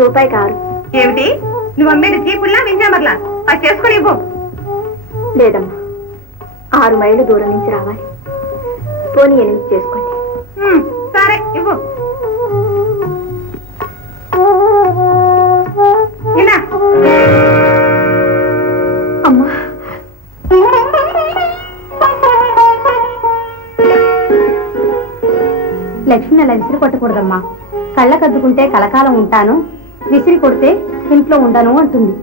రూపాయి కావాలి. ఏమిటి నువ్వు అమ్మేది చీపుల్లా వింజామర్లా? అది చేసుకుని ఇవ్వు. లేదమ్మా, 6 మైళ్ళు దూరం నుంచి రావాలి. పోనీ 8 చేసుకోండి. సరే ఇవ్వు. ఇలా అమ్మా, లక్ష్మిని అలా విసిరి కొట్టకూడదమ్మా. కళ్ళకద్దుకుంటే కలకాలం ఉంటాను, విసిరి కొడితే ఇంట్లో ఉండను అంటుంది.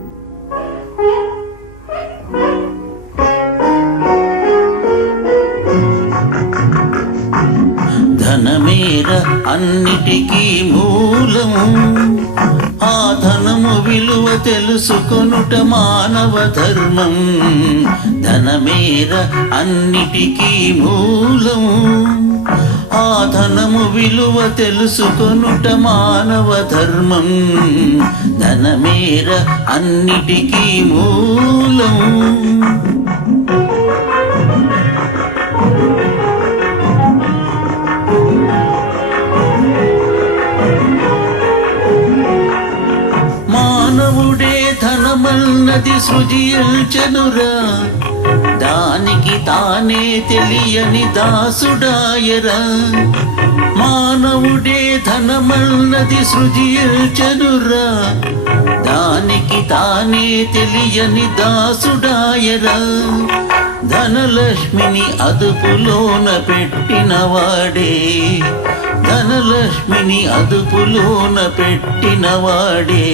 ధనమేర అన్నిటికీ మూలము, ఆ ధనము విలువ తెలుసుకొనుట మానవ ధర్మం. ధనమేర అన్నిటికీ మూలము, ఆ ధనము విలువ తెలుసుకొనుట మానవ ధర్మం. ధనమేర అన్నిటికీ మూలం. మానవుడే ధనమన్నది సృజించెనురా, దానికి తానే తెలియని దాసుడాయరా. మానవుడే ధనమన్నది సృజించెనురా, దానికి తానే తెలియని దాసుడాయరా. ధనలక్ష్మిని అదుపులోన పెట్టినవాడే, ధనలక్ష్మిని అదుపులోన పెట్టినవాడే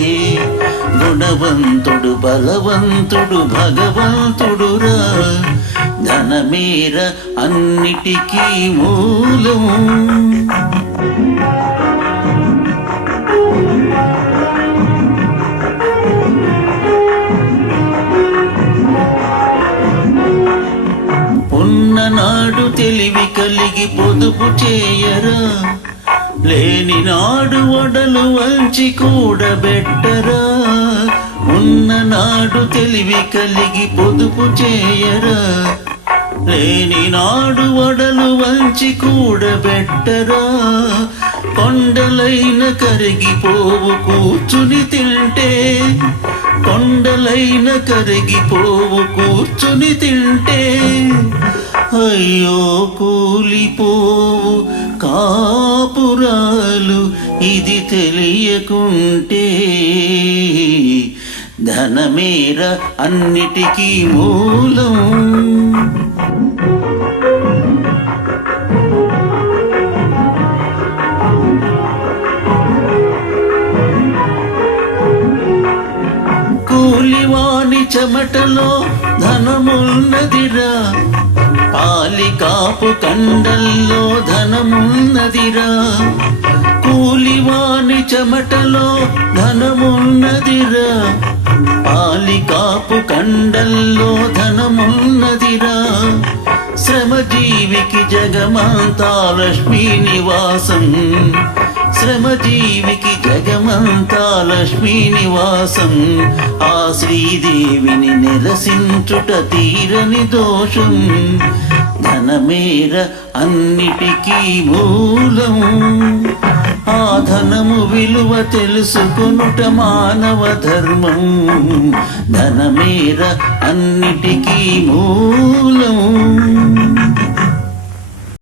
గుణవంతుడు, బలవంతుడు, భగవంతుడురా. ధనమేర అన్నిటికీ మూలం. ఉన్ననాడు తెలివి కలిగి పొదుపు చేయరా, లేని నాడు ఒడలు వంచి కూడబెట్టరా. ఉన్ననాడు తెలివి కలిగి పొదుపు చేయరా, లేని నాడు ఒడలు వంచి కూడబెట్టరా. కొండలైన కరిగిపోవు కూర్చుని తింటే, కొండలైన కరిగిపోవు కూర్చుని తింటే. అయ్యో కూలిపోవు కాపురాలు ఇది తెలియకుంటే. ధనమేర అన్నిటికీ మూలం. కూలివాని చెమటలో ధనమున్నదిరా, పాలికాపు కండల్లో ధనమున్నదిరా. కూలివాని చెమటలో ధనమున్నదిరా, పాలికాపు కండల్లో ధనమున్నదిరా. శ్రమజీవికి జగమంతా లక్ష్మీ నివాసం, శ్రమజీవికి జగమంతా లక్ష్మీ నివాసం. ఆ శ్రీదేవిని నిరసించుట తీరని దోషం. ధనమేర అన్నిటికీ మూలం, ఆ ధనము విలువ తెలుసుకొనుట మానవ ధర్మం. ధనమేర అన్నిటికీ మూలం.